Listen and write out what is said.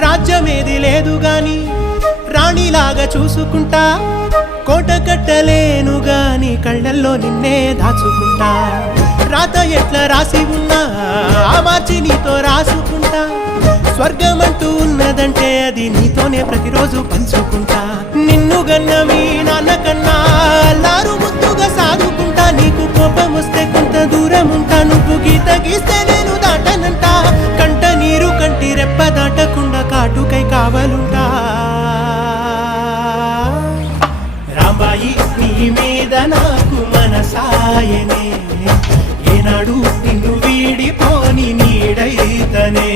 రాజ్యమేది లేదు గాని రాణిలాగా చూసుకుంటా, కోట కట్టలేను గాని కళ్ళల్లో నిన్నే దాచుకుంటా. రాత ఎట్లా రాసి ఉన్నా ఆ మార్చి నీతో రాసుకుంటా. స్వర్గమంటూ ఉన్నదంటే అది నీతోనే ప్రతిరోజు పంచుకుంటా. నిన్ను గన్న మీ నాన్నకన్నా అల్లారు ముద్దుగా సాదుకుంటా. నీకు కోపం వస్తే కొంత దూరం ఉంటా, నువ్వు గీత గీస్తే నేను దాటనంట. కంట నీరు కంటి రెప్ప దాటకుండా కాటుకై కావలుంటా. రాంబాయి నీ మీద నాకు మనసాయనే, ఏనాడు నిన్ను వీడిపోని నీడైతనే.